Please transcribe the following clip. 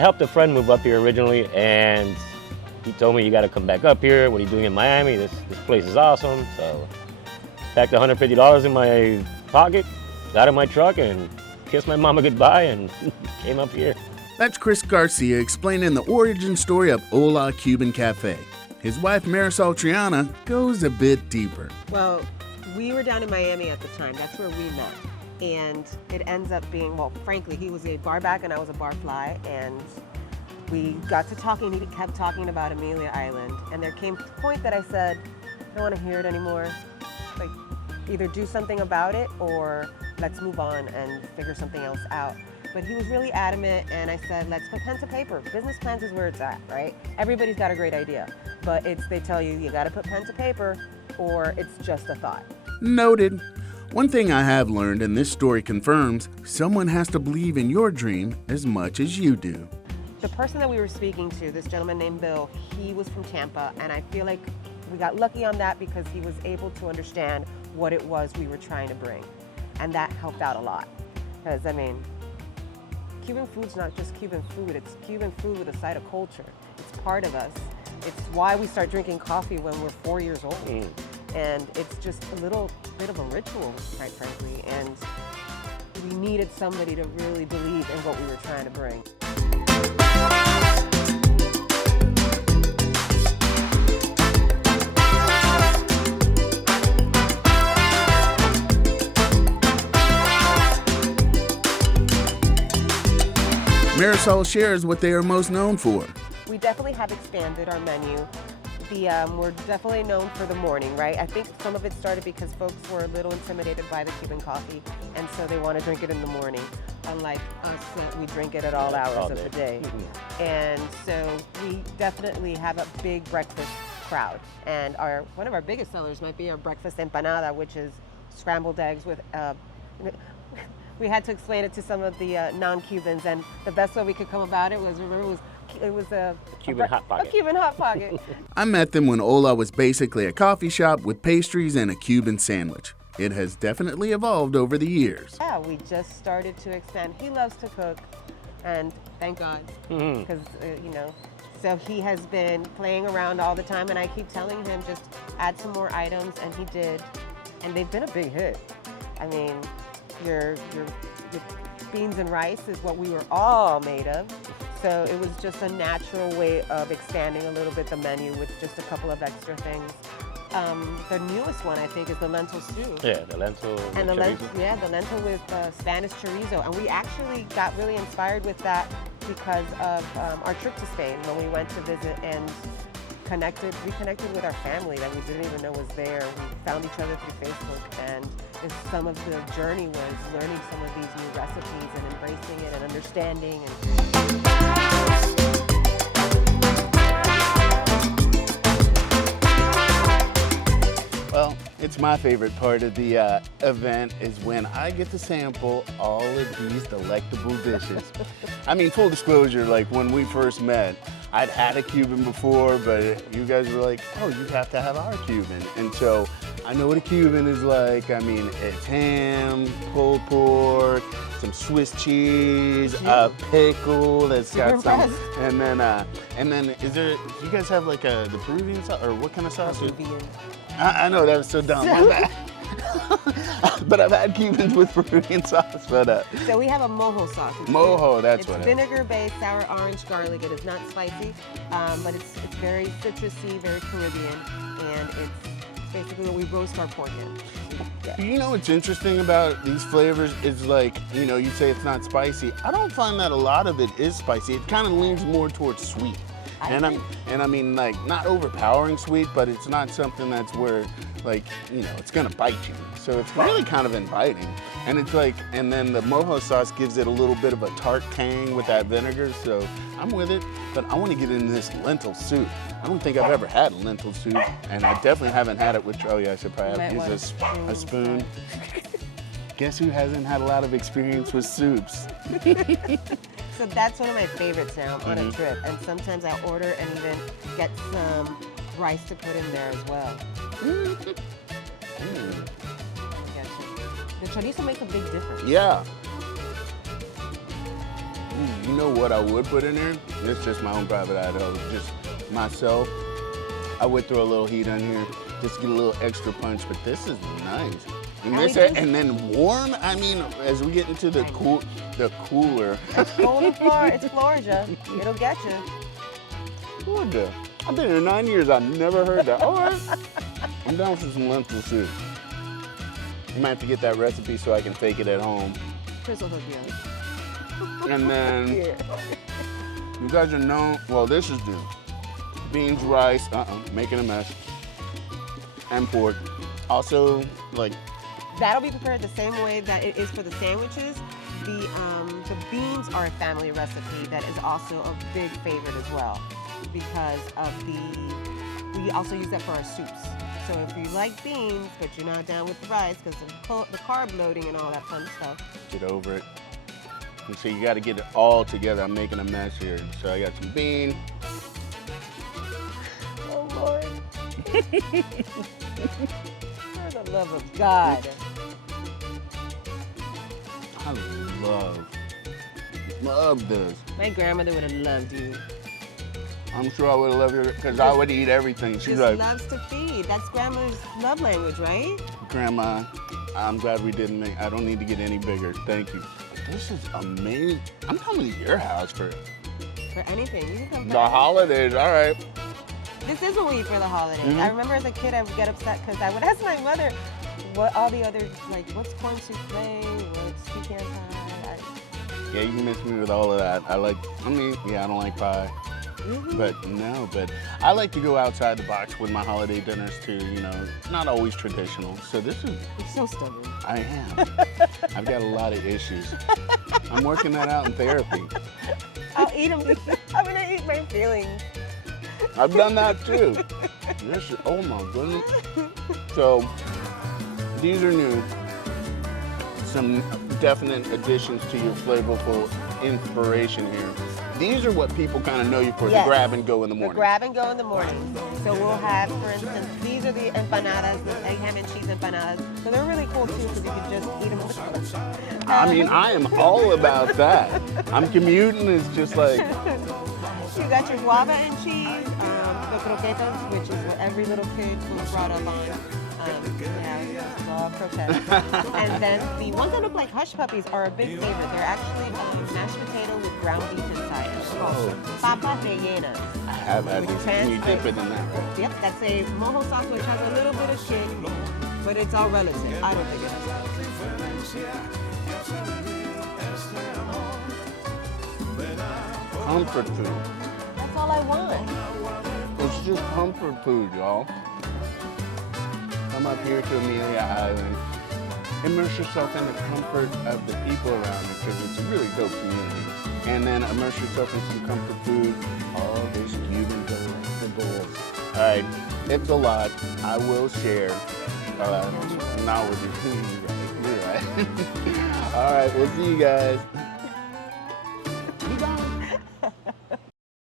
helped a friend move up here originally, and he told me, you got to come back up here. What are you doing in Miami? This place is awesome. So packed $150 in my pocket, got in my truck, and kissed my mama goodbye, and came up here. That's Chris Garcia explaining the origin story of Hola, Cuban Café. His wife, Marisol Triana, goes a bit deeper. Well, we were down in Miami at the time. That's where we met. And it ends up being, well, frankly, he was a bar back and I was a bar fly. And we got to talking. He kept talking about Amelia Island. And there came a point that I said, I don't want to hear it anymore. Like, either do something about it or let's move on and figure something else out. But he was really adamant, and I said, let's put pen to paper. Business plans is where it's at, right? Everybody's got a great idea, but they tell you, you gotta put pen to paper, or it's just a thought. Noted. One thing I have learned, and this story confirms, someone has to believe in your dream as much as you do. The person that we were speaking to, this gentleman named Bill, he was from Tampa, and I feel like we got lucky on that because he was able to understand what it was we were trying to bring. And that helped out a lot. Because, I mean, Cuban food's not just Cuban food, it's Cuban food with a side of culture. It's part of us. It's why we start drinking coffee when we're 4 years old. And it's just a little bit of a ritual, quite frankly. And we needed somebody to really believe in what we were trying to bring. Marisol shares what they are most known for. We definitely have expanded our menu. We're definitely known for the morning, right? I think some of it started because folks were a little intimidated by the Cuban coffee, and so they want to drink it in the morning. Unlike us, we drink it at all hours of the day. And so we definitely have a big breakfast crowd. And one of our biggest sellers might be our breakfast empanada, which is scrambled eggs with we had to explain it to some of the non-Cubans, and the best way we could come about it was, remember, it was a Cuban Hot Pocket. A Cuban Hot Pocket. I met them when Hola was basically a coffee shop with pastries and a Cuban sandwich. It has definitely evolved over the years. Yeah, we just started to expand. He loves to cook, and thank God, because, so he has been playing around all the time, and I keep telling him just add some more items, and he did, and they've been a big hit. I mean, your beans and rice is what we were all made of. So it was just a natural way of expanding a little bit the menu with just a couple of extra things. The newest one, I think, is the lentil stew. Yeah, the lentil and with the lentil with Spanish chorizo. And we actually got really inspired with that because of our trip to Spain when we went to visit and reconnected with our family that we didn't even know was there. We found each other through Facebook, and some of the journey was learning some of these new recipes and embracing it and understanding. Well, it's my favorite part of the event is when I get to sample all of these delectable dishes. I mean, full disclosure, like when we first met, I'd had a Cuban before, but you guys were like, oh, you have to have our Cuban. And so I know what a Cuban is like. I mean, it's ham, pulled pork, some Swiss cheese, a pickle that's got some, and then is there, do you guys have like the Peruvian sauce, or what kind of sauce? Peruvian. I know, that was so dumb. My bad. But I've had Cubans with Peruvian sauce. But so we have a mojo sauce. Mojo, that's what it is. It's vinegar-based, sour orange garlic. It is not spicy, but it's very citrusy, very Caribbean, and it's basically what we roast our pork in. Yeah. You know what's interesting about these flavors is, like, you say it's not spicy. I don't find that a lot of it is spicy. It kind of leans more towards sweet. And I mean, like, not overpowering sweet, but it's not something that's where, like, it's gonna bite you. So it's really kind of inviting. And it's like, and then the mojo sauce gives it a little bit of a tart tang with that vinegar, so I'm with it. But I want to get into this lentil soup. I don't think I've ever had lentil soup, and I definitely haven't had it with, oh yeah, I should probably use a spoon. Guess who hasn't had a lot of experience with soups? So that's one of my favorites now on a trip, and sometimes I order and even get some rice to put in there as well. The chorizo makes a big difference. Yeah. You know what I would put in there? It's just my own private Idaho. Just myself. I would throw a little heat on here, just get a little extra punch. But this is nice. And then warm. I mean, as we get into the cooler. It's cold in Florida. It's Florida. It'll get you. Florida. I've been here 9 years. I've never heard that. All right. I'm down for some lentil soup. You might have to get that recipe so I can take it at home. Chris will hook you up. And then you guys are known. Well, this is new. Beans, rice. Making a mess. And pork. Also, like. That'll be prepared the same way that it is for the sandwiches. The beans are a family recipe that is also a big favorite as well, because of we also use that for our soups. So if you like beans, but you're not down with the rice because of the carb loading and all that fun stuff. Get over it. And so you got to get it all together. I'm making a mess here. So I got some bean. Oh Lord. For the love of God. I love this. My grandmother would have loved you. I'm sure I would have loved her because I would eat everything. She's Just like, loves to feed. That's grandmother's love language, right? Grandma, I'm glad we didn't make, I don't need to get any bigger. Thank you. This is amazing. I'm coming to your house for anything. You can come the back. holidays. All right. This is what we eat for the holidays. Mm-hmm. I remember as a kid I would get upset because I would ask my mother what all the other, like, what's corn souffle, what's pecan pie. Yeah, you can miss me with all of that. I don't like pie. Mm-hmm. But I like to go outside the box with my holiday dinners too. You know, it's not always traditional. So this is. You're so stubborn. I am. I've got a lot of issues. I'm working that out in therapy. I'll eat them. I'm gonna eat my feelings. I've done that too. Oh my goodness. So these are new. Some definite additions to your flavorful inspiration here. These are what people kind of know you for, Yes. the grab and go in the morning. The grab and go in the morning. So we'll have, for instance, these are the empanadas, the egg, ham, and cheese empanadas. So they're really cool too because you can just eat them. I mean, I am all about that. I'm commuting, it's just like, You got your guava and cheese, the croquetas, which is what every little kid was brought up on. Croquetas. And then the ones that look like hush puppies are a big favorite. They're actually mashed potato with ground beef inside. It's called papa rellenas. I have had these, and you dip it in that. Yep, that's a mojo sauce which has a little bit of kick, but it's all relative. I don't think it has. Comfort food. That's all I want. It's just comfort food, y'all. Come up here to Amelia Island. Immerse yourself in the comfort of the people around you because it's a really dope community. And then immerse yourself in some comfort food. All this Cuban collectibles. All right, it's a lot. I will share. Now we're just, you're right. All right, we'll see you guys.